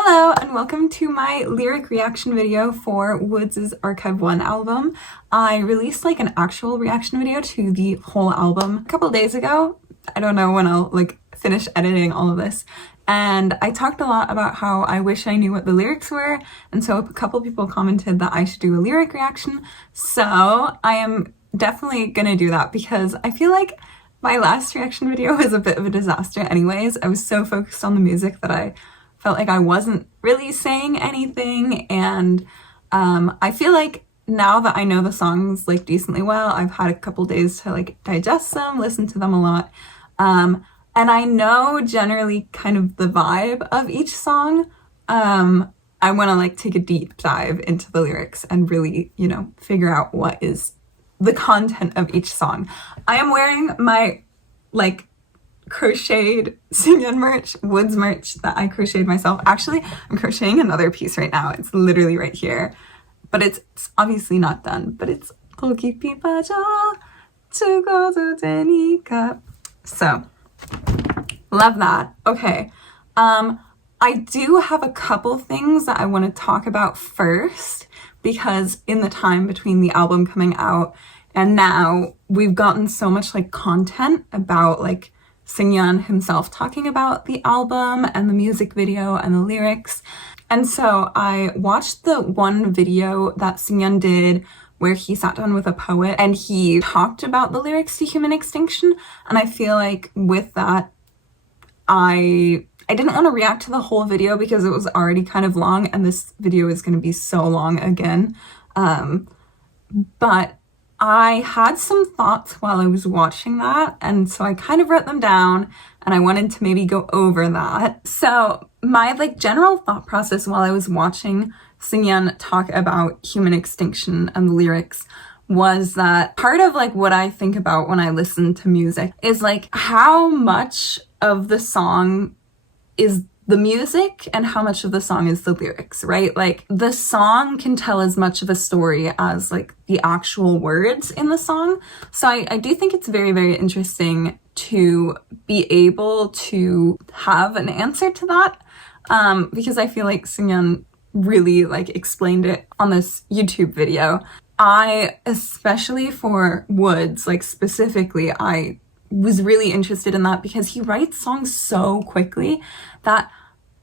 Hello and welcome to my lyric reaction video for Woodz' Archive.1 album. I released like an actual reaction video to the whole album a couple days ago. I don't know when I'll finish editing all of this. And I talked a lot about how I wish I knew what the lyrics were, and so a couple people commented that I should do a lyric reaction. So I am definitely gonna do that because I feel like my last reaction video was a bit of a disaster anyways. I was so focused on the music that I felt like I wasn't really saying anything, and I feel like now that I know the songs like decently well, I've had a couple days to like digest them, listen to them a lot, and I know generally kind of the vibe of each song. I want to like take a deep dive into the lyrics and really, you know, figure out what is the content of each song. I am wearing my like crocheted seungyoun merch, Woodz merch that I crocheted myself. Actually, I'm crocheting another piece right now. It's literally right here, but it's obviously not done, but it's 더 깊이 빠져 죽어도 되니까. So love that. Okay, I do have a couple things that I want to talk about first, because in the time between the album coming out and now, we've gotten so much like content about like seungyoun himself talking about the album and the music video and the lyrics. And so I watched the one video that seungyoun did where he sat down with a poet and he talked about the lyrics to Human Extinction. And I feel like with that, I didn't want to react to the whole video because it was already kind of long, and this video is going to be so long again. But I had some thoughts while I was watching that, and so I kind of wrote them down and I wanted to maybe go over that. So my like general thought process while I was watching seungyoun talk about Human Extinction and the lyrics was that part of like what I think about when I listen to music is like how much of the song is the music and how much of the song is the lyrics, right? Like the song can tell as much of a story as like the actual words in the song. So I do think it's very, very interesting to be able to have an answer to that, because I feel like seungyoun really like explained it on this YouTube video. I, especially for Woodz, like specifically, I was really interested in that because he writes songs so quickly that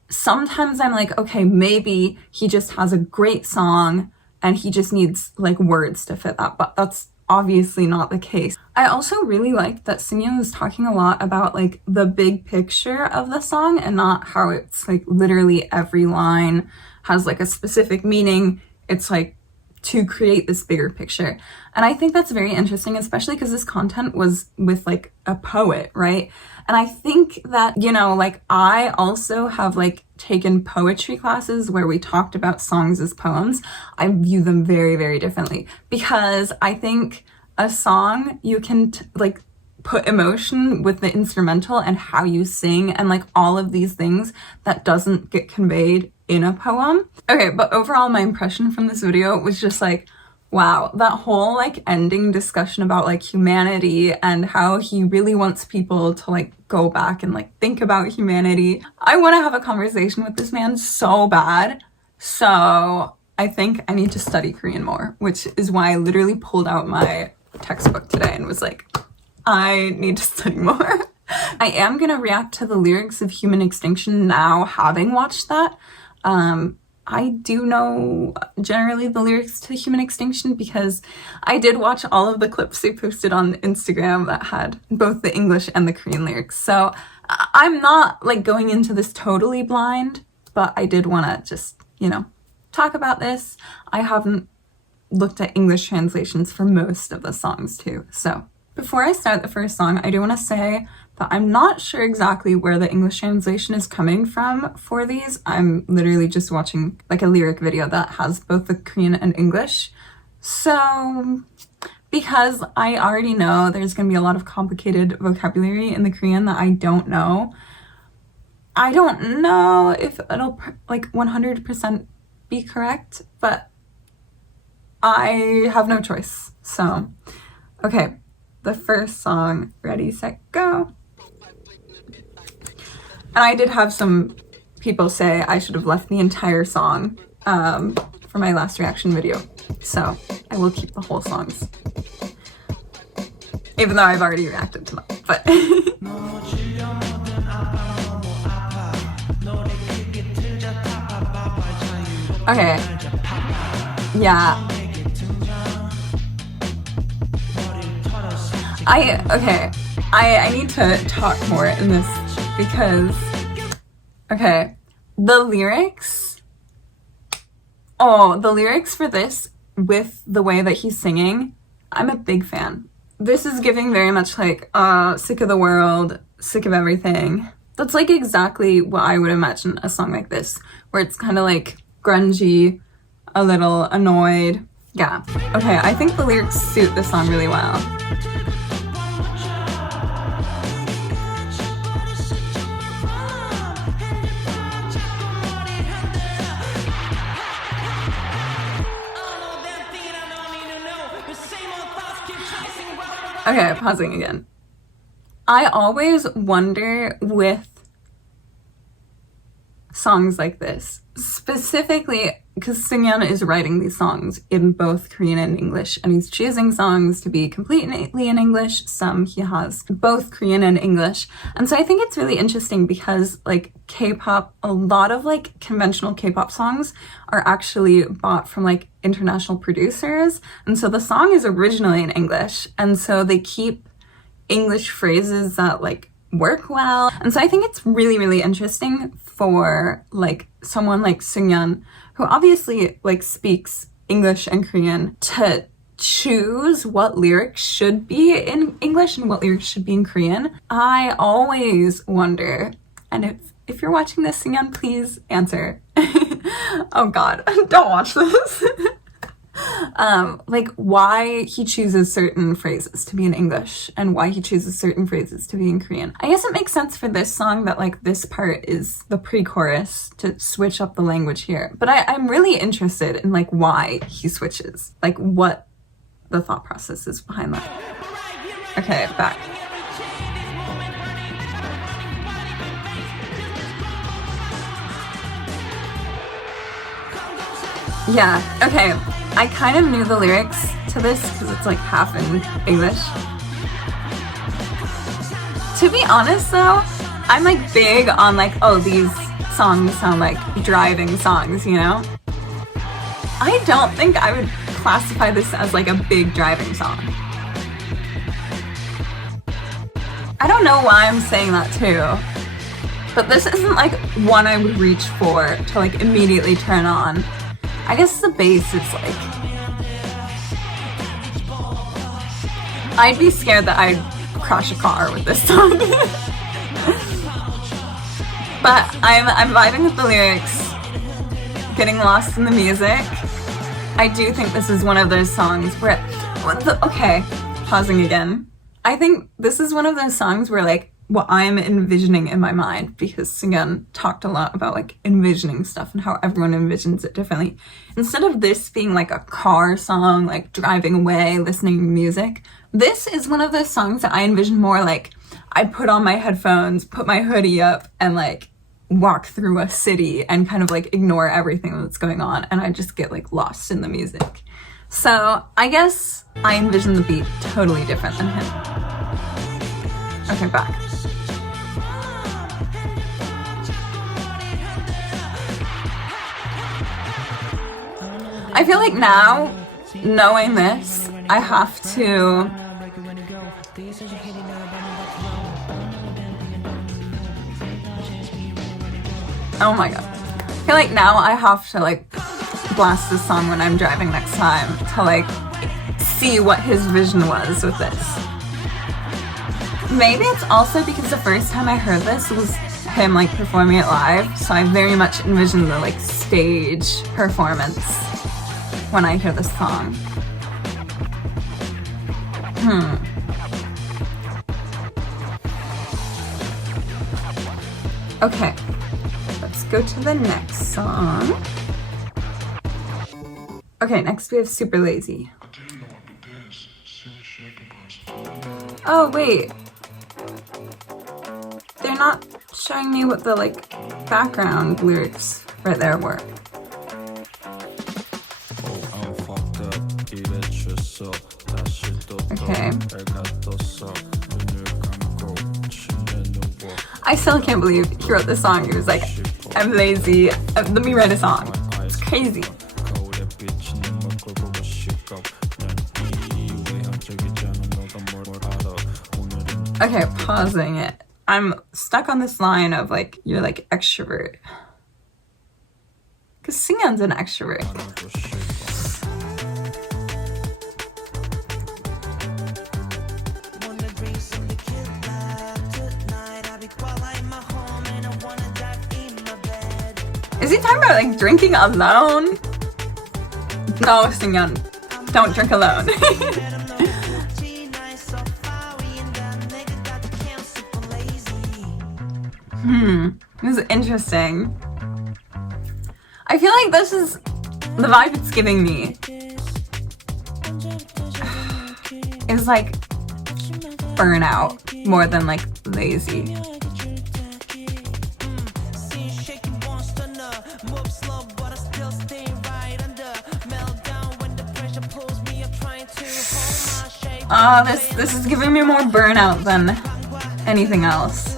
sometimes I'm like, okay, maybe he just has a great song and he just needs like words to fit that, but that's obviously not the case. I also really liked that seungyoun was talking a lot about like the big picture of the song and not how it's like literally every line has like a specific meaning. It's like to create this bigger picture. And I think that's very interesting, especially because this content was with like a poet, right? And I think that, you know, like I also have like taken poetry classes where we talked about songs as poems. I view them very, very differently because I think a song, you can like put emotion with the instrumental and how you sing and like all of these things that doesn't get conveyed in a poem. Okay, but overall my impression from this video was just like, wow, that whole like ending discussion about like humanity and how he really wants people to like go back and like think about humanity. I want to have a conversation with this man so bad. So I think I need to study Korean more, which is why I literally pulled out my textbook today and was like, I need to study more. I am gonna react to the lyrics of Human Extinction now, having watched that. I do know generally the lyrics to Human Extinction because I did watch all of the clips they posted on Instagram that had both the English and the Korean lyrics. So I'm not like going into this totally blind, but I did want to just, you know, talk about this. I haven't looked at English translations for most of the songs too. So before I start the first song, I do want to say that I'm not sure exactly where the English translation is coming from for these. I'm literally just watching like a lyric video that has both the Korean and English. So because I already know there's going to be a lot of complicated vocabulary in the Korean that I don't know if it'll like 100% be correct, but I have no choice. So, okay. The first song, ready, set, go. And I did have some people say I should have left the entire song for my last reaction video. So I will keep the whole songs. Even though I've already reacted to them, but okay. Yeah. I need to talk more in this because, okay, the lyrics for this with the way that he's singing, I'm a big fan. This is giving very much like, sick of the world, sick of everything. That's like exactly what I would imagine a song like this, where it's kind of like grungy, a little annoyed. Yeah. Okay, I think the lyrics suit this song really well. Okay, pausing again. I always wonder with songs like this, specifically because Seungyoun is writing these songs in both Korean and English, and he's choosing songs to be completely in English. Some he has both Korean and English. And so I think it's really interesting because like K-pop, a lot of like conventional K-pop songs are actually bought from like international producers. And so the song is originally in English. And so they keep English phrases that like work well. And so I think it's really, really interesting for like someone like Seungyoun, who obviously like speaks English and Korean, to choose what lyrics should be in English and what lyrics should be in Korean. I always wonder, and if you're watching this, Seungyoun, please answer. Oh God, don't watch this. Like why he chooses certain phrases to be in English and why he chooses certain phrases to be in Korean. I guess it makes sense for this song that like this part is the pre-chorus to switch up the language here. But I'm really interested in like why he switches, like what the thought process is behind that. Okay, back. Yeah, okay. I kind of knew the lyrics to this because it's like half in English. To be honest though, I'm like big on like, oh, these songs sound like driving songs, you know? I don't think I would classify this as like a big driving song. I don't know why I'm saying that too, but this isn't like one I would reach for to like immediately turn on. I guess the bass is like, I'd be scared that I'd crash a car with this song. But I'm vibing with the lyrics, getting lost in the music. I do think this is one of those songs where, okay, pausing again. I think this is one of those songs where like what I'm envisioning in my mind, because Seungyoun talked a lot about like envisioning stuff and how everyone envisions it differently. Instead of this being like a car song, like driving away, listening to music, this is one of those songs that I envision more like I'd put on my headphones, put my hoodie up, and like walk through a city and kind of like ignore everything that's going on, and I just get like lost in the music. So I guess I envision the beat totally different than him. Okay, back. I feel like now, knowing this, I have to oh my god. I feel like now I have to like blast this song when I'm driving next time to like see what his vision was with this. Maybe it's also because the first time I heard this was him like performing it live, so I very much envision the like stage performance when I hear this song. Okay, let's go to the next song. Okay, next we have Super Lazy. Oh wait, they're not showing me what the like background lyrics right there were. Okay. I still can't believe he wrote this song. He was like, I'm lazy, let me write a song. It's crazy. Okay, pausing it. I'm stuck on this line of like, you're like extrovert. Because seungyoun's an extrovert. Is he talking about like drinking alone? No, seungyoun, don't drink alone. This is interesting. I feel like this is the vibe it's giving me. It's like burnout more than like lazy. This is giving me more burnout than anything else.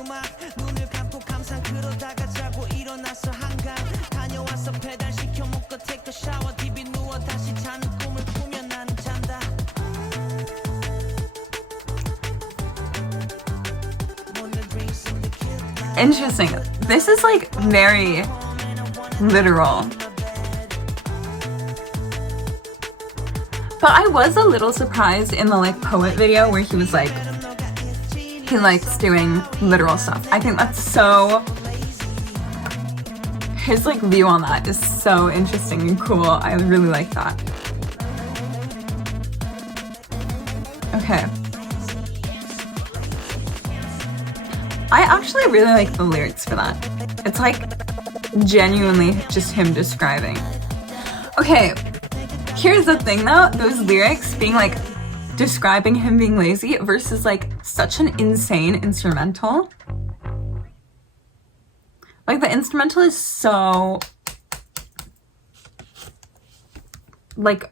Interesting. This is like very literal. But I was a little surprised in the like poet video where he was like, he likes doing literal stuff. I think that's so, his like view on that is so interesting and cool. I really like that. Okay. I actually really like the lyrics for that. It's like genuinely just him describing. Okay. Here's the thing though, those lyrics being like describing him being lazy versus like such an insane instrumental. Like the instrumental is so like,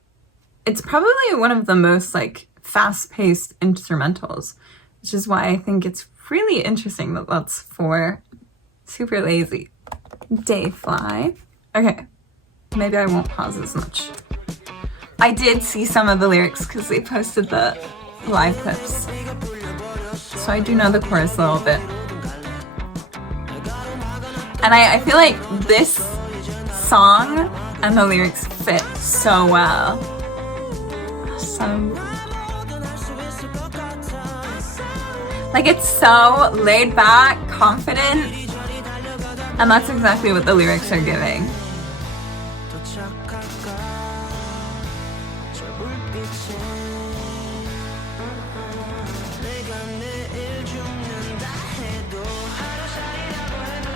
it's probably one of the most like fast-paced instrumentals, which is why I think it's really interesting that that's for Super Lazy. Dayfly. Okay, maybe I won't pause as much. I did see some of the lyrics because they posted the live clips. So I do know the chorus a little bit. And I feel like this song and the lyrics fit so well. So, like it's so laid back, confident, and that's exactly what the lyrics are giving.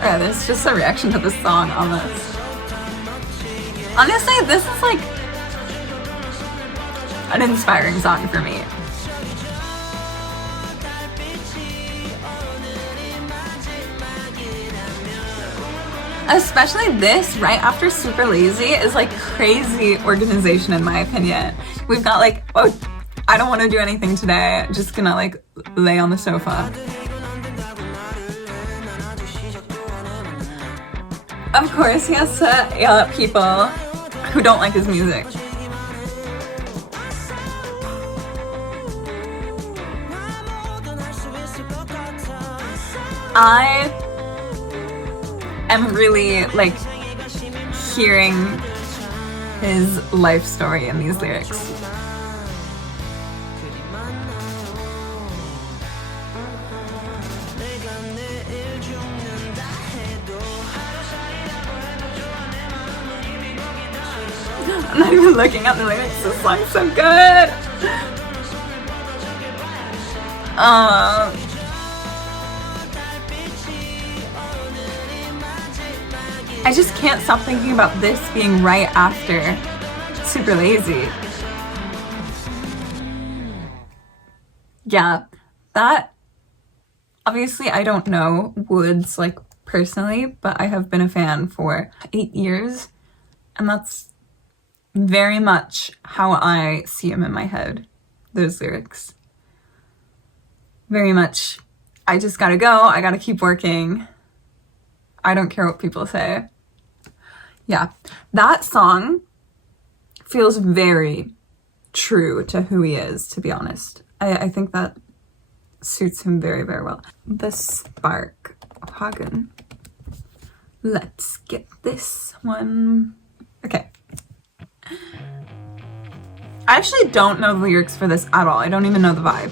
Yeah, there's just a reaction to the song on this. Honestly, this is like an inspiring song for me. Especially this, right after Super Lazy, is like crazy organization in my opinion. We've got like, oh, I don't want to do anything today. Just gonna like lay on the sofa. Of course, he has to yell at people who don't like his music. I am really like hearing his life story in these lyrics. I'm not even looking at the lyrics, this song's so good! I just can't stop thinking about this being right after Super Lazy. Yeah, that, obviously I don't know Woodz like personally, but I have been a fan for 8 years, and that's very much how I see him in my head, those lyrics. Very much, I just gotta go, I gotta keep working, I don't care what people say. Yeah, that song feels very true to who he is, to be honest. I think that suits him very, very well. The Spark, Hagen. Let's get this one. Okay. I actually don't know the lyrics for this at all. I don't even know the vibe.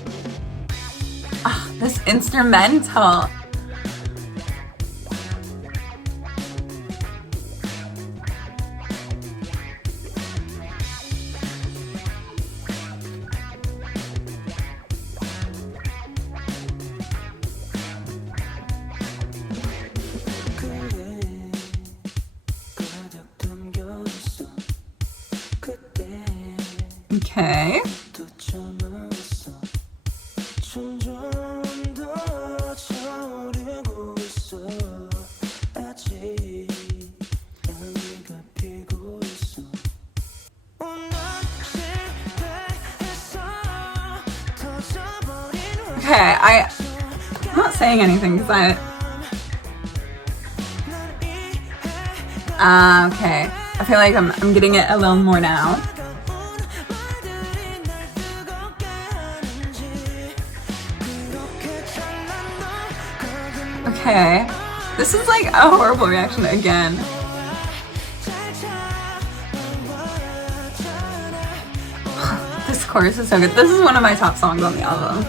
Ah, this instrumental. Okay. Okay, I'm not saying anything because okay. I feel like I'm getting it a little more now. Okay. This is like a horrible reaction again. This chorus is so good. This is one of my top songs on the album.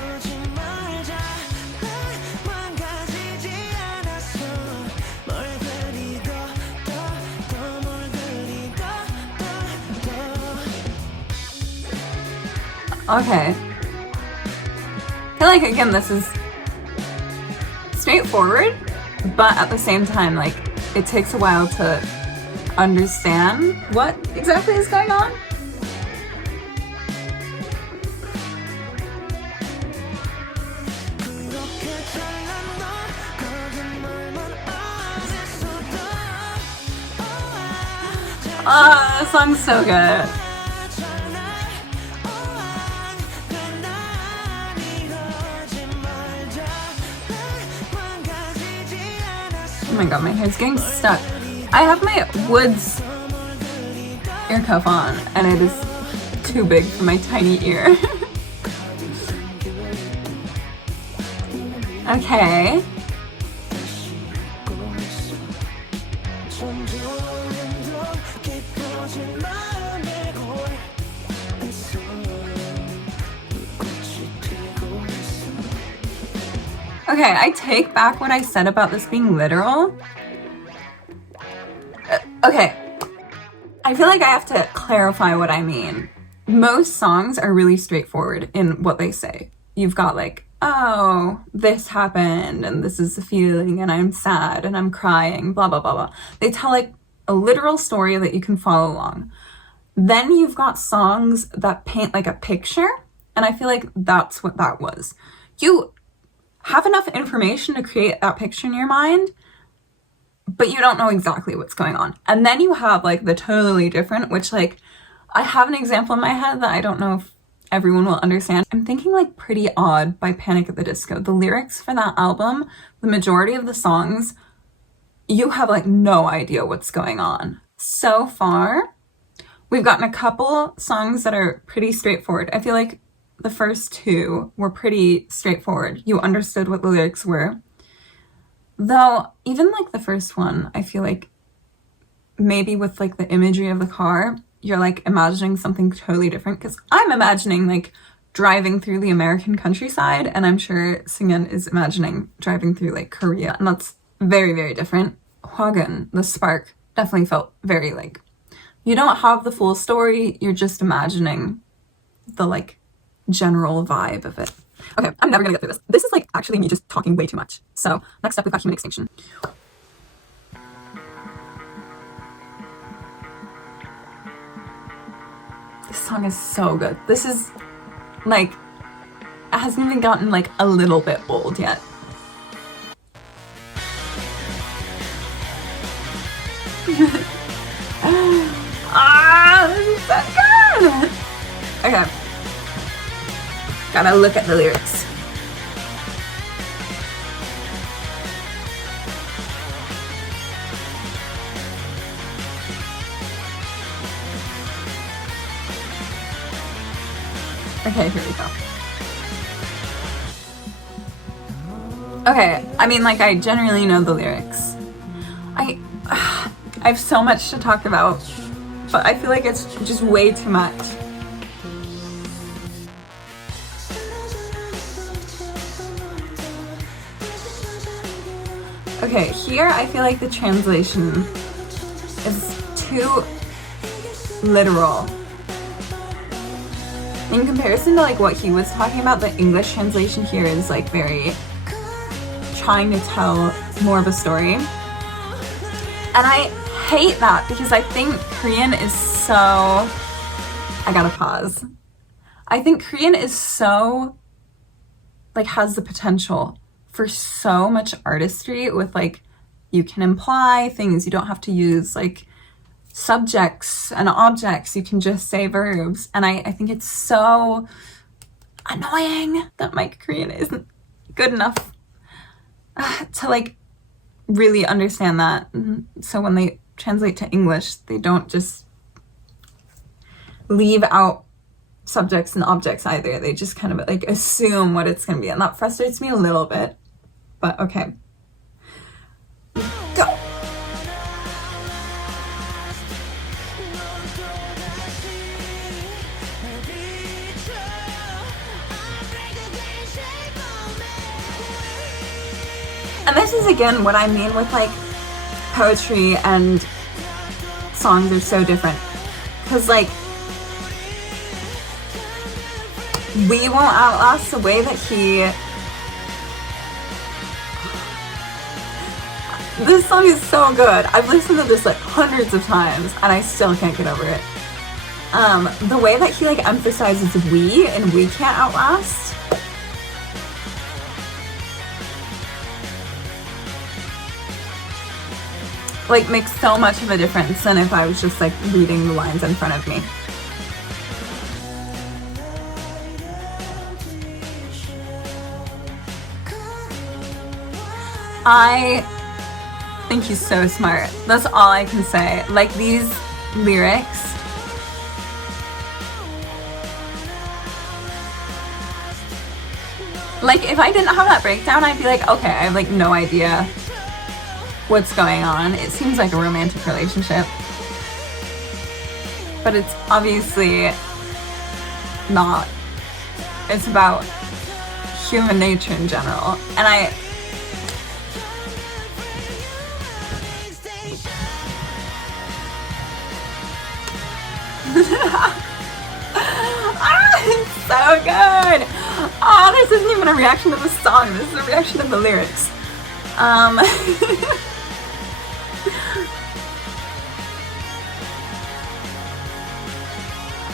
Okay. I feel like, again, this is straightforward, but at the same time, like, it takes a while to understand what exactly is going on. This song's so good. Oh my god, my hair's getting stuck. I have my Woodz ear cuff on, and it is too big for my tiny ear. Okay. Okay, I take back what I said about this being literal. Okay, I feel like I have to clarify what I mean. Most songs are really straightforward in what they say. You've got like, oh, this happened, and this is the feeling, and I'm sad, and I'm crying, blah, blah, blah, blah. They tell like a literal story that you can follow along. Then you've got songs that paint like a picture, and I feel like that's what that was. You have enough information to create that picture in your mind, but you don't know exactly what's going on. And then you have like the totally different, which like, I have an example in my head that I don't know if everyone will understand. I'm thinking like Pretty Odd by Panic at the Disco. The lyrics for that album, the majority of the songs, you have like no idea what's going on. So far, we've gotten a couple songs that are pretty straightforward. I feel like the first two were pretty straightforward. You understood what the lyrics were. Though, even like the first one, I feel like maybe with like the imagery of the car, you're like imagining something totally different, because I'm imagining like driving through the American countryside, and I'm sure Seungyoun is imagining driving through like Korea, and that's very, very different. Hwagun, The Spark, definitely felt very like, you don't have the full story, you're just imagining the like general vibe of it. Okay, I'm never gonna get through this. This is like actually me just talking way too much. So next up we've got Human Extinction. This song is so good. This is like, it hasn't even gotten like a little bit old yet. Okay. Gotta look at the lyrics. Okay, here we go. Okay, I mean, like, I generally know the lyrics. I have so much to talk about, but I feel like it's just way too much. Okay, here I feel like the translation is too literal. In comparison to like what he was talking about, the English translation here is like very trying to tell more of a story. And I hate that because I think Korean is so... I gotta pause. I think Korean is so, like, has the potential for so much artistry with, like, you can imply things, you don't have to use, like, subjects and objects, you can just say verbs. And I think it's so annoying that my Korean isn't good enough to, like, really understand that. So when they translate to English, they don't just leave out subjects and objects either. They just kind of like assume what it's gonna be, and that frustrates me a little bit, but okay. Go! And this is again what I mean with like poetry and songs are so different, because like we won't outlast the way that he... This song is so good. I've listened to this like hundreds of times and I still can't get over it. The way that he like emphasizes we and we can't outlast. Like makes so much of a difference than if I was just like reading the lines in front of me. I think he's so smart. That's all I can say. Like these lyrics, like if I didn't have that breakdown, I'd be like, okay, I have like no idea what's going on. It seems like a romantic relationship, but it's obviously not. It's about human nature in general. And it's so good! Oh, this isn't even a reaction to the song, this is a reaction to the lyrics.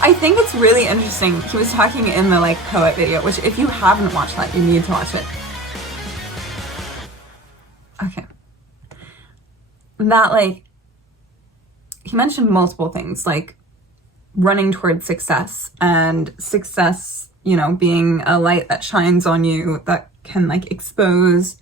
I think it's really interesting. He was talking in the like poet video, which if you haven't watched that, you need to watch it. Okay. That like, he mentioned multiple things, like running towards success, and success, you know, being a light that shines on you that can like expose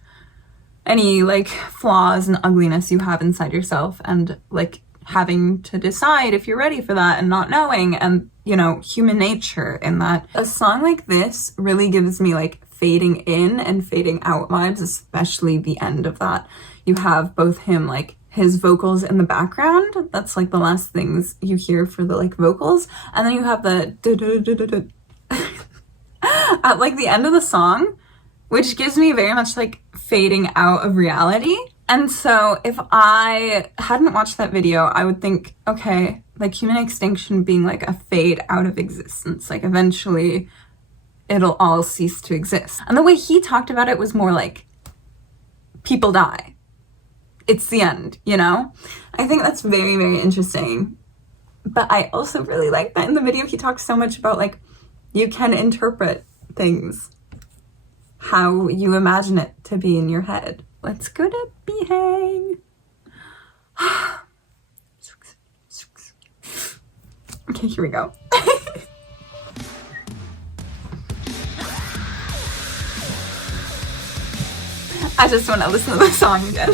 any like flaws and ugliness you have inside yourself, and like having to decide if you're ready for that and not knowing, and you know, human nature in that. A song like this really gives me like fading in and fading out vibes, especially the end of that. You have both him like his vocals in the background, that's like the last things you hear for the like vocals, and then you have the at like the end of the song, which gives me very much like fading out of reality. And so if I hadn't watched that video, I would think, okay, like human extinction being like a fade out of existence, like eventually it'll all cease to exist. And the way he talked about it was more like people die. It's the end, you know? I think that's very, very interesting. But I also really like that in the video he talks so much about like you can interpret things how you imagine it to be in your head. Let's go to Behang. Okay, here we go. I just want to listen to the song again.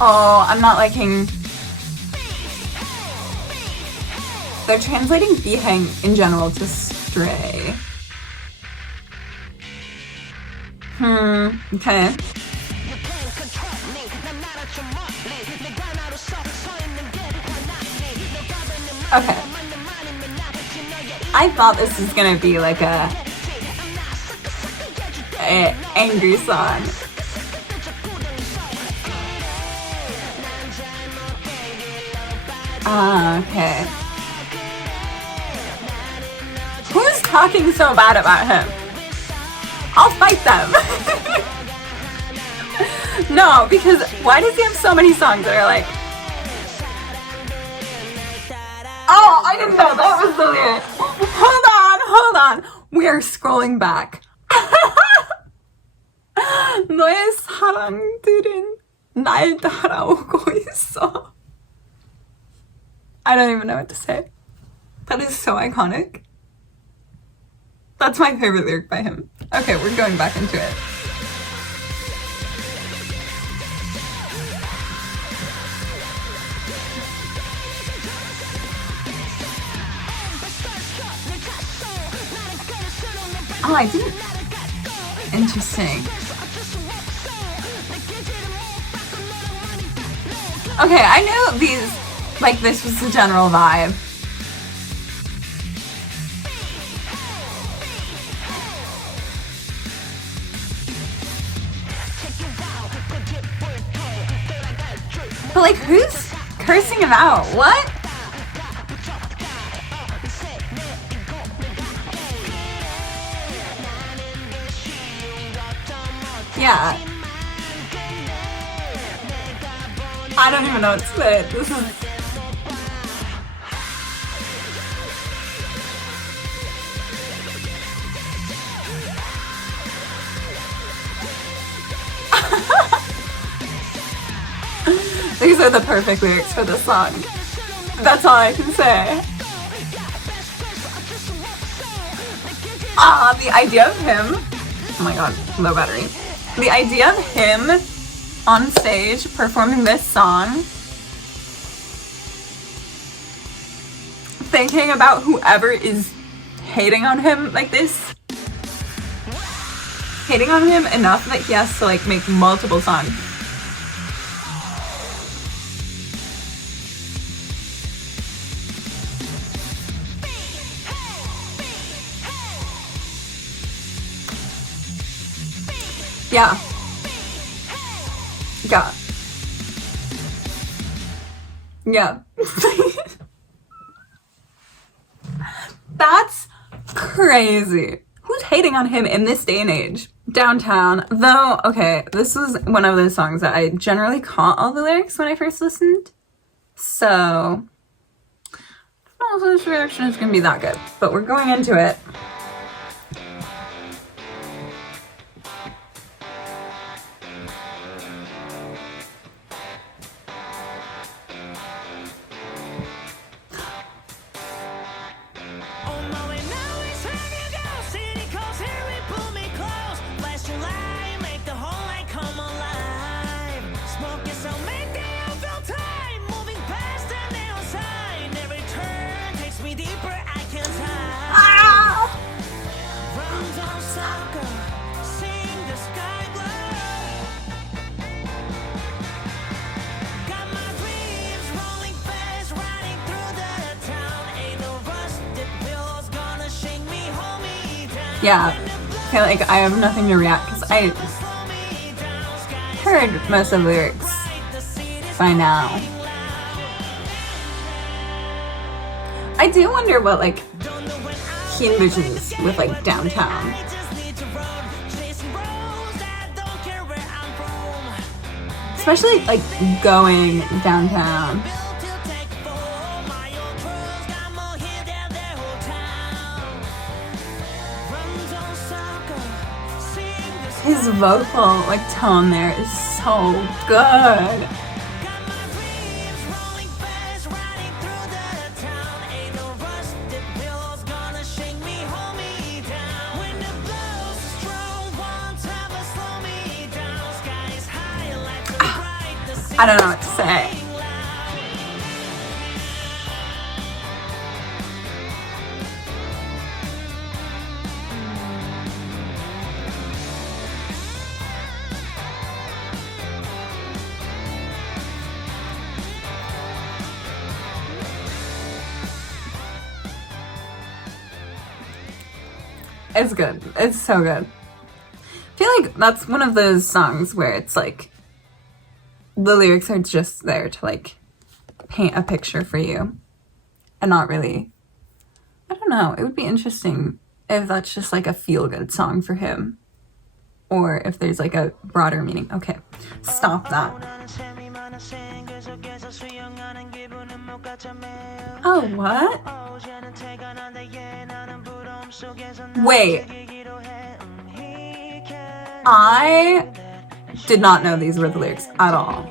Oh, I'm not liking... They're translating bihang in general to stray. Okay. Okay. I thought this was gonna be like a angry song. Okay. Who's talking so bad about him? I'll fight them. No, because why does he have so many songs that are like... Oh, I didn't know that was the lyric. Hold on. We are scrolling back. 너의 사랑들은 날 따라오고 있어. I don't even know what to say. That is so iconic. That's my favorite lyric by him. Okay, we're going back into it. Oh, I didn't. Interesting. Okay, I knew these, like, this was the general vibe. But, like, who's cursing him out? What? Yeah. I don't even know what to say. This is... These are the perfect lyrics for this song. That's all I can say. The idea of him... Oh my god, low battery. The idea of him on stage performing this song, thinking about whoever is hating on him like this, hating on him enough that he has to like make multiple songs. Yeah. Yeah. Yeah. That's crazy. Who's hating on him in this day and age? Downtown, though, okay, this was one of those songs that I generally caught all the lyrics when I first listened. So, I don't know if this reaction is gonna be that good, but we're going into it. Yeah, okay, like, I have nothing to react, because I heard most of the lyrics by now. I do wonder what, like, he envisions with, like, downtown. Especially, like, going downtown. His vocal, like, tone there is so good. I don't know what to say. It's good. It's so good. I feel like that's one of those songs where it's like the lyrics are just there to like paint a picture for you and not really, I don't know, it would be interesting if that's just like a feel-good song for him or if there's like a broader meaning. Okay, stop that. Oh, what? Wait. I did not know these were the lyrics at all.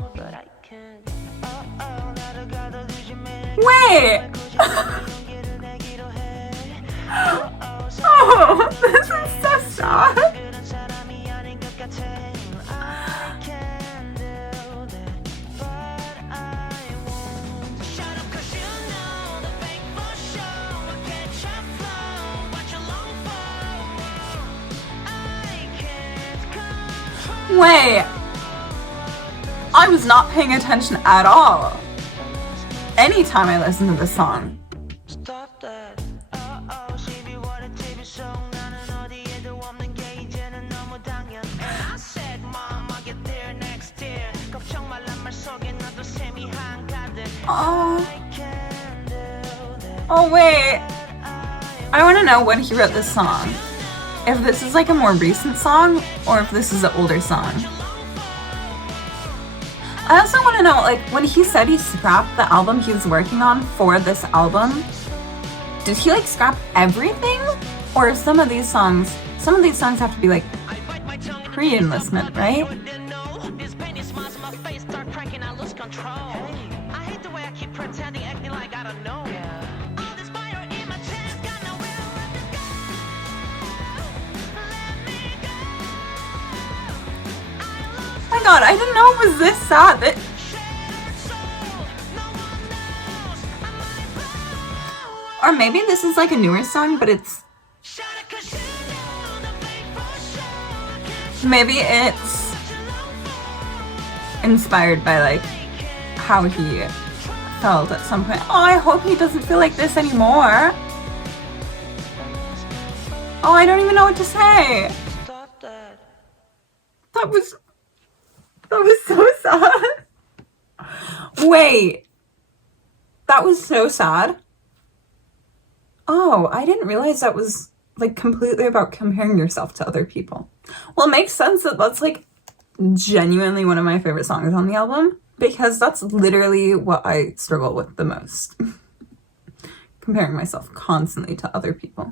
Wait! Oh, this is so sad. Wait, I was not paying attention at all. Anytime I listen to this song. Oh wait, I want to know when he wrote this song. If this is like a more recent song or if this is an older song. I also want to know, like, when he said he scrapped the album he was working on for this album, did he like scrap everything? Or some of these songs have to be like pre-enlistment, right? Oh my god, I didn't know it was this sad. Or maybe this is like a newer song, but it's... Maybe it's inspired by like how he felt at some point. Oh, I hope he doesn't feel like this anymore. Oh, I don't even know what to say. That was so sad. Wait. That was so sad. Oh, I didn't realize that was like completely about comparing yourself to other people. Well, it makes sense that that's like genuinely one of my favorite songs on the album because that's literally what I struggle with the most. Comparing myself constantly to other people.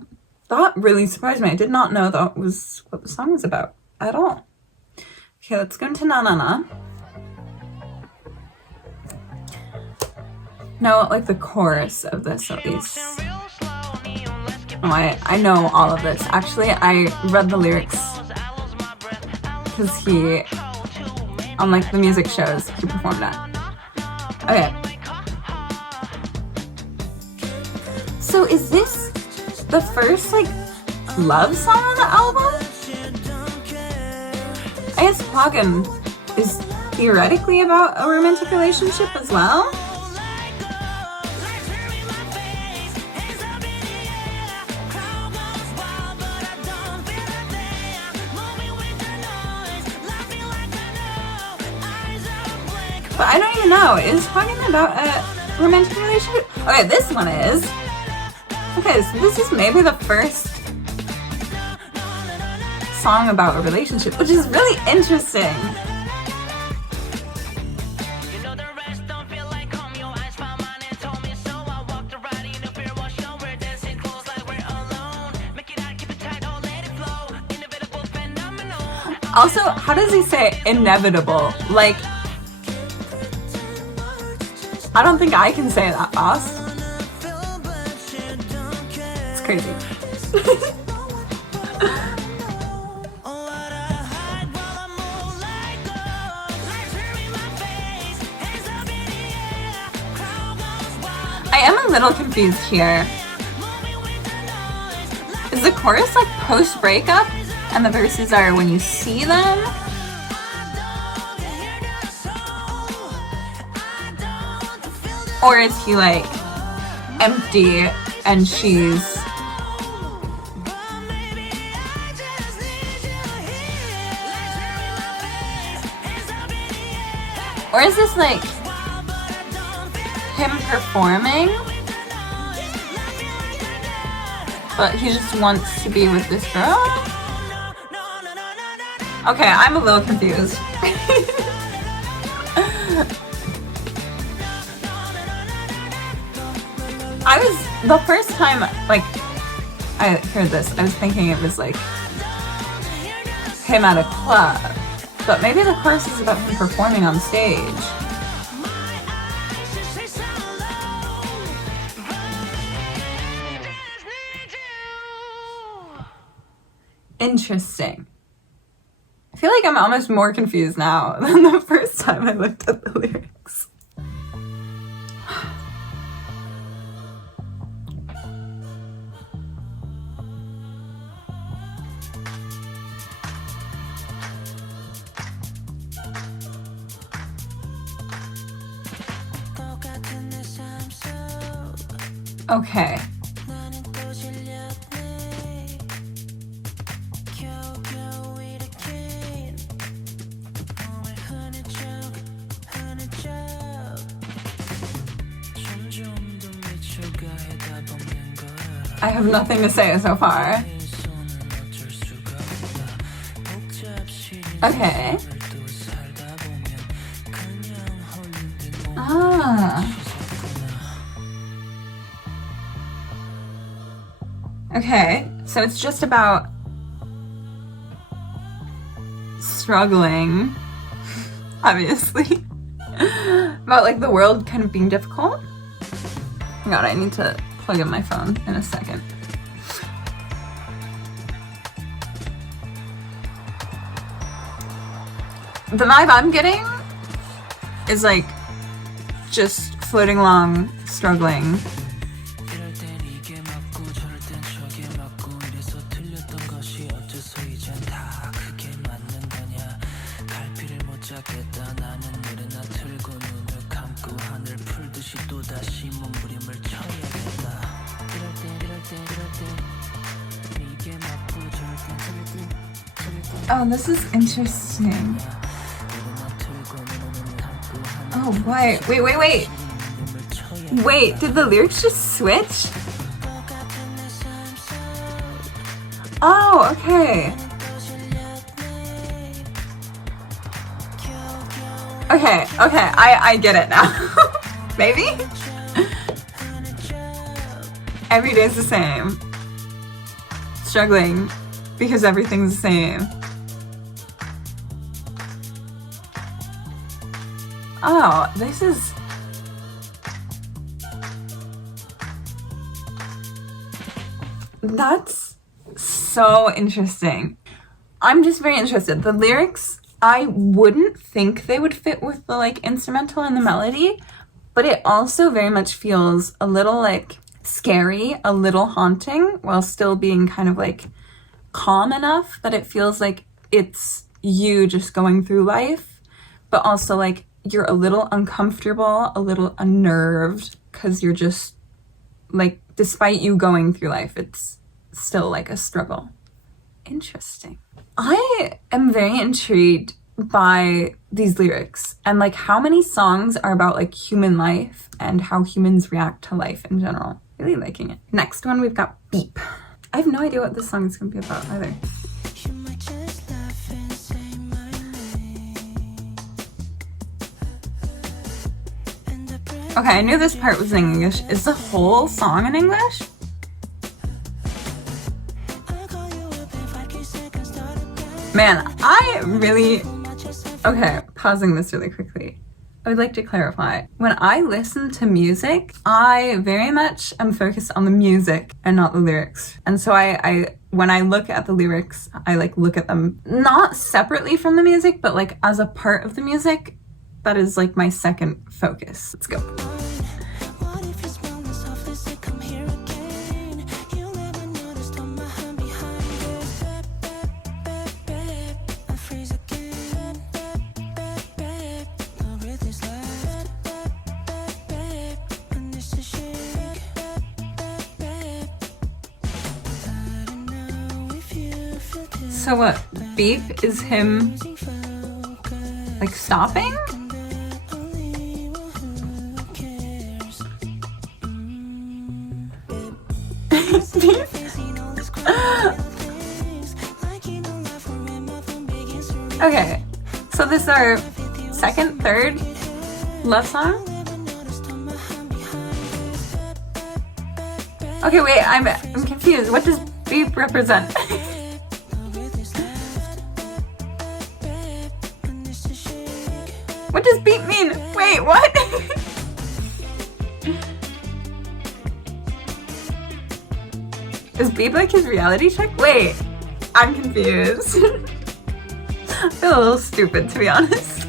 That really surprised me. I did not know that was what the song was about at all. Okay, let's go into Na Na Na. No, like the chorus of this at least. Oh, I know all of this. Actually, I read the lyrics because he, on like the music shows, he performed that. Okay. So is this the first like love song on the album? I guess Hagen is theoretically about a romantic relationship as well. But I don't even know, is Hagen about a romantic relationship? Okay, this one is. Okay, so this is maybe the first song about a relationship, which is really interesting. Also, how does he say inevitable? Like, I don't think I can say that fast. It's crazy. little confused here. Is the chorus like post-breakup and the verses are when you see them? Or is he like empty and she's... Or is this like him performing, but he just wants to be with this girl? Okay, I'm a little confused. The first time like I heard this, I was thinking it was like him at a club, but maybe the chorus is about him performing on stage. Interesting. I feel like I'm almost more confused now than the first time I looked at the lyrics. Okay. I have nothing to say so far. Okay. Ah. Okay, so it's just about struggling, obviously. About like the world kind of being difficult. God, I need to plug in my phone in a second. The vibe I'm getting is like just floating along, struggling. Oh, this is interesting. Oh, wait. Wait, did the lyrics just switch? Oh, okay. Okay, I get it now. Maybe? Every day's the same. Struggling because everything's the same. Oh, this is... That's so interesting. I'm just very interested. The lyrics, I wouldn't think they would fit with the like instrumental and the melody, but it also very much feels a little like scary, a little haunting, while still being kind of like calm enough that it feels like it's you just going through life, but also like you're a little uncomfortable, a little unnerved, because you're just like, despite you going through life, it's still like a struggle. Interesting. I am very intrigued by these lyrics and like how many songs are about like human life and how humans react to life in general. Really liking it. Next one, we've got Beep. I have no idea what this song is gonna be about either. Okay, I knew this part was in English. Is the whole song in English? Man, I really... Okay, pausing this really quickly. I would like to clarify. When I listen to music, I very much am focused on the music and not the lyrics. And so when I look at the lyrics, I like look at them not separately from the music, but like as a part of the music. That is like my second focus. Let's go. So what? Beep is him like stopping? Okay, so this is our second, third love song. Okay, wait, I'm confused. What does beep represent? What does beep mean? Wait, what? Is beep like his reality check? Wait, I'm confused. I feel a little stupid, to be honest.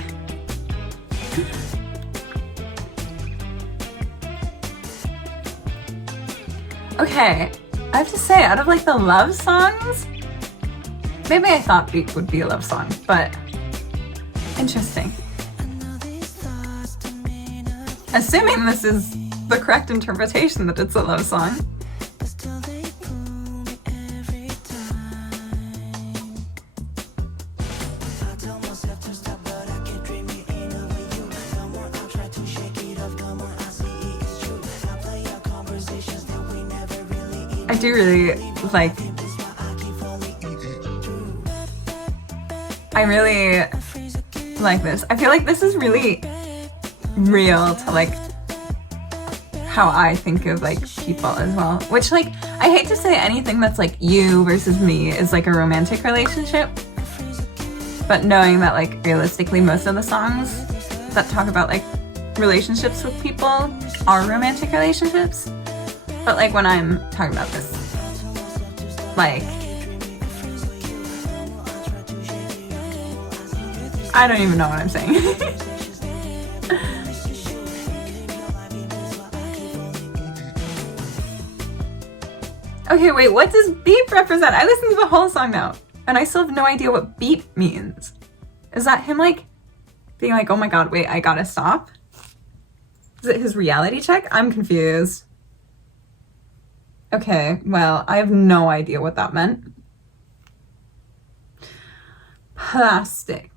Okay, I have to say, out of like the love songs, maybe I thought Beep would be a love song, but interesting. Assuming this is the correct interpretation that it's a love song. I do really like, I really like this. I feel like this is really real to like how I think of like people as well. Which like, I hate to say anything that's like you versus me is like a romantic relationship. But knowing that like realistically most of the songs that talk about like relationships with people are romantic relationships. But like when I'm talking about this, like, I don't even know what I'm saying. Okay, wait, what does beep represent? I listened to the whole song now, and I still have no idea what beep means. Is that him like being like, oh my god, wait, I gotta stop? Is it his reality check? I'm confused. Okay, well, I have no idea what that meant. Plastic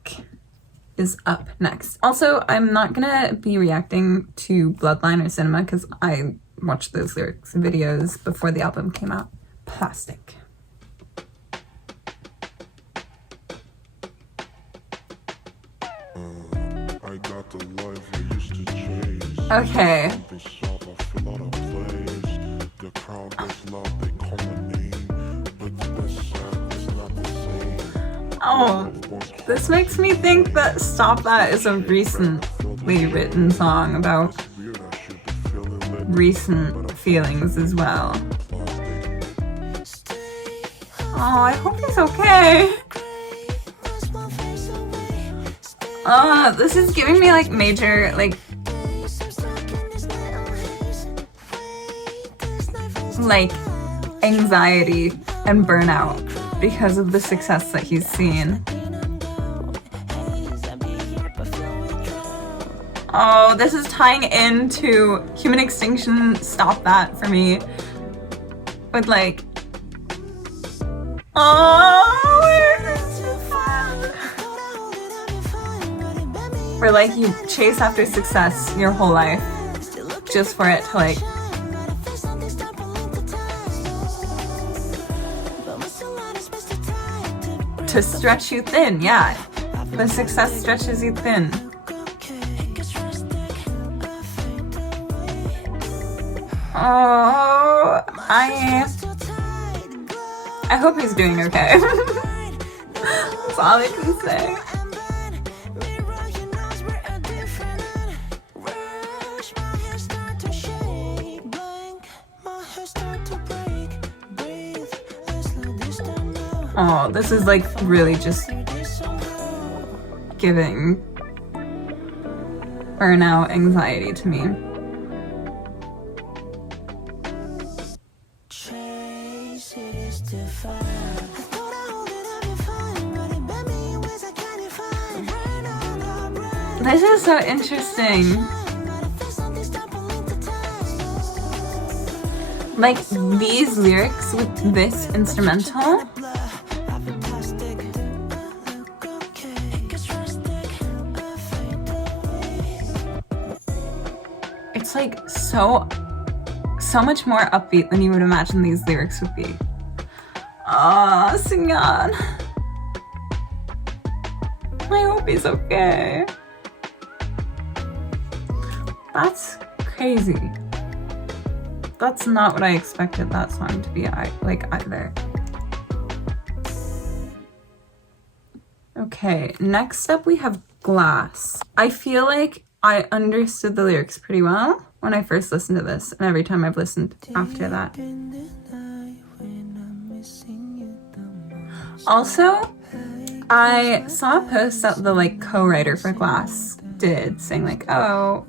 is up next. Also, I'm not gonna be reacting to Bloodline or Cinema because I watched those lyrics videos before the album came out. Plastic. Okay. Oh, this makes me think that Stop That is a recently written song about recent feelings as well. Oh, I hope he's okay. This is giving me like major, like anxiety and burnout because of the success that he's seen. Oh, this is tying into Human Extinction, Stop That for me. With like, where like you chase after success your whole life just for it to like to stretch you thin. Yeah, the success stretches you thin. Oh, I hope he's doing okay. That's all I can say. Oh, this is like really just giving burnout anxiety to me. This is so interesting. Like these lyrics with this instrumental It's like so much more upbeat than you would imagine these lyrics would be. Ah, seungyoun. I hope he's okay. That's crazy. That's not what I expected that song to be like either. Okay, next up we have Glass. I feel like I understood the lyrics pretty well when I first listened to this, and every time I've listened after that. Also, I saw a post that the like co-writer for Glass did saying like, oh,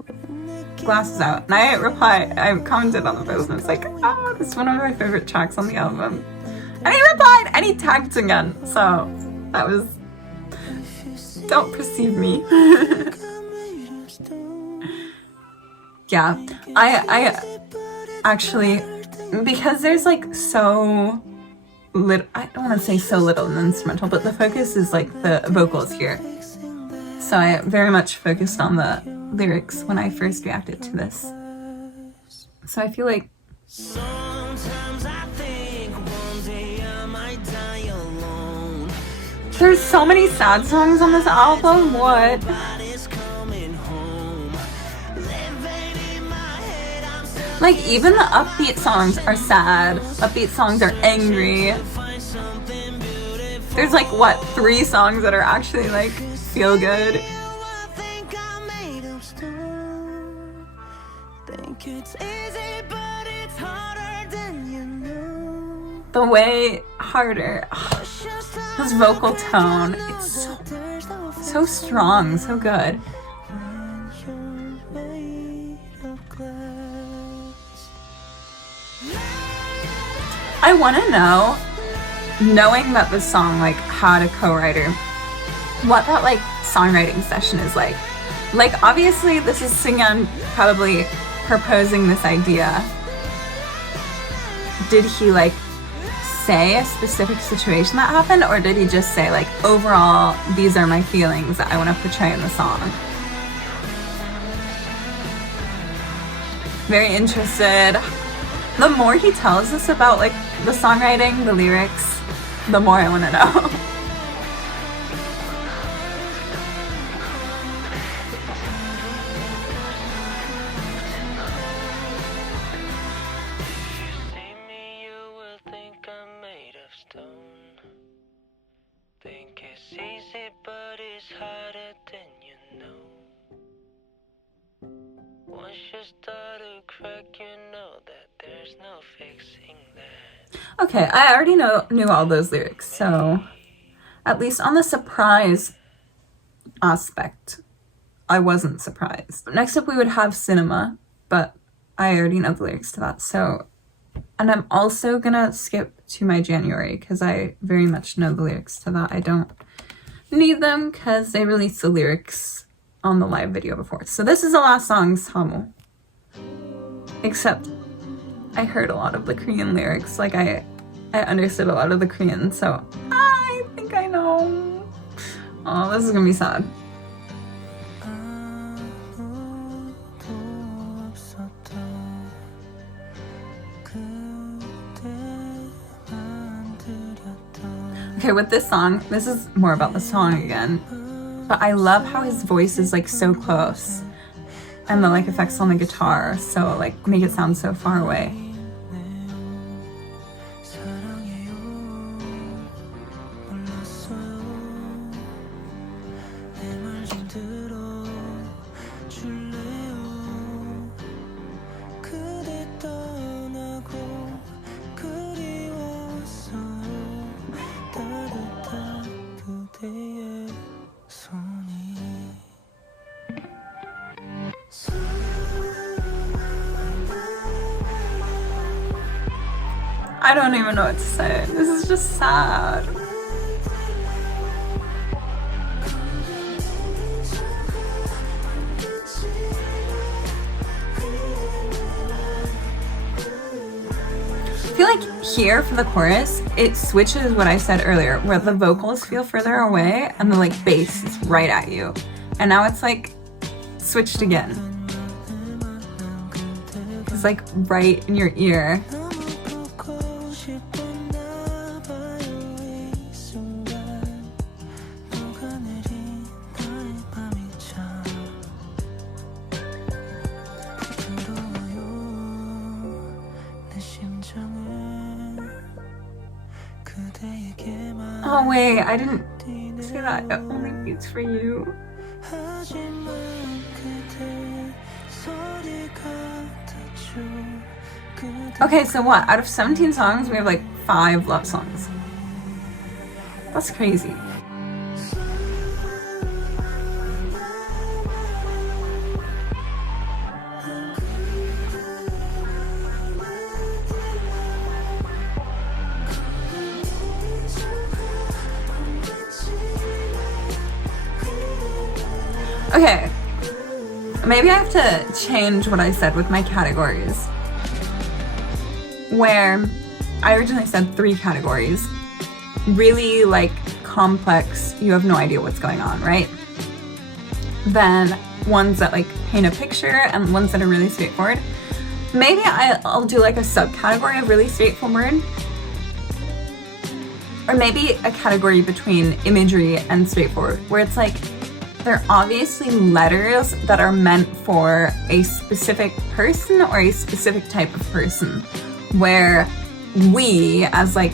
Glass is out. And I commented on the post and it's like, oh, this is one of my favorite tracks on the album. And he replied and he tagged again. So that was, don't perceive me. Yeah, I actually, because there's like so little, I don't want to say so little in the instrumental, but the focus is like the vocals here. So I very much focused on the lyrics when I first reacted to this. So I feel like there's so many sad songs on this album. What? Like, even the upbeat songs are sad. Upbeat songs are angry. There's like, what, 3 songs that are actually like feel good. The way harder. His vocal tone. It's so strong, so good. I want to know, knowing that this song like had a co-writer, what that like songwriting session is like. Like, obviously this is seungyoun probably proposing this idea. Did he like say a specific situation that happened, or did he just say like, overall, these are my feelings that I want to portray in the song? Very interested. The more he tells us about like the songwriting, the lyrics, the more I want to know. Okay, I already knew all those lyrics, so at least on the surprise aspect, I wasn't surprised. Next up we would have Cinema, but I already know the lyrics to that, so... And I'm also gonna skip to my January, because I very much know the lyrics to that. I don't need them, because they released the lyrics on the live video before. So this is the last song, Samu. Except I heard a lot of the Korean lyrics, like I understood a lot of the Korean, so I think I know. Oh, this is gonna be sad. Okay, with this song, this is more about the song again, but I love how his voice is like so close, and the like effects on the guitar so like make it sound so far away. I don't even know what to say. This is just sad. I feel like here for the chorus, it switches what I said earlier, where the vocals feel further away and the like bass is right at you. And now it's like switched again. is like right in your ear. Oh wait, I didn't say that. It only beats for you. Okay, so what? Out of 17 songs, we have like 5 love songs. That's crazy. Okay, maybe I have to change what I said with my categories. Where I originally said 3 categories. Really like complex, you have no idea what's going on, right? Then ones that like paint a picture and ones that are really straightforward. Maybe I'll do like a subcategory of really straightforward. Or maybe a category between imagery and straightforward, where it's like they're obviously letters that are meant for a specific person or a specific type of person, where we, as like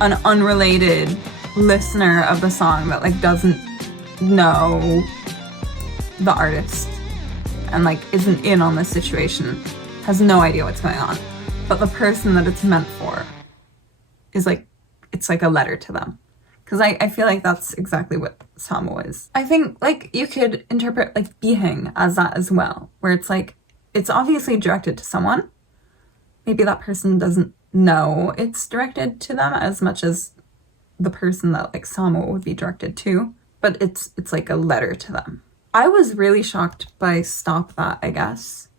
an unrelated listener of the song that like doesn't know the artist and like isn't in on this situation, has no idea what's going on, but the person that it's meant for is like, it's like a letter to them. Because I feel like that's exactly what sooooo is. I think like you could interpret like biheng as that as well, where it's like, it's obviously directed to someone. Maybe that person doesn't know it's directed to them as much as the person that like sooooo would be directed to, but it's like a letter to them. I was really shocked by Stop That, I guess,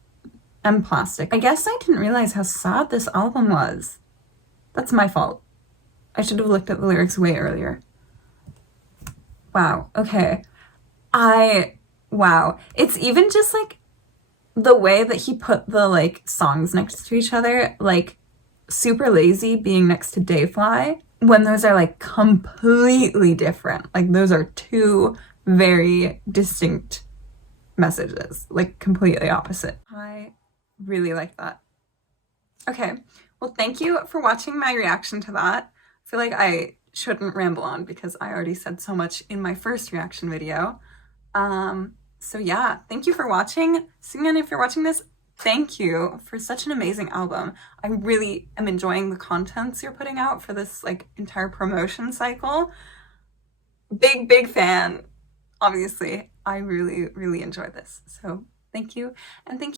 and Plastic. I guess I didn't realize how sad this album was. That's my fault. I should have looked at the lyrics way earlier. Wow, okay. Wow. It's even just like the way that he put the like songs next to each other, like Super Lazy being next to Dayfly, when those are like completely different. Like those are 2 very distinct messages, like completely opposite. I really like that. Okay, well thank you for watching my reaction to that. I feel like I shouldn't ramble on because I already said so much in my first reaction video. So yeah, thank you for watching. Seungyoun, if you're watching this, thank you for such an amazing album. I really am enjoying the contents you're putting out for this like entire promotion cycle. Big fan, obviously. I really enjoy this. So thank you, and thank you.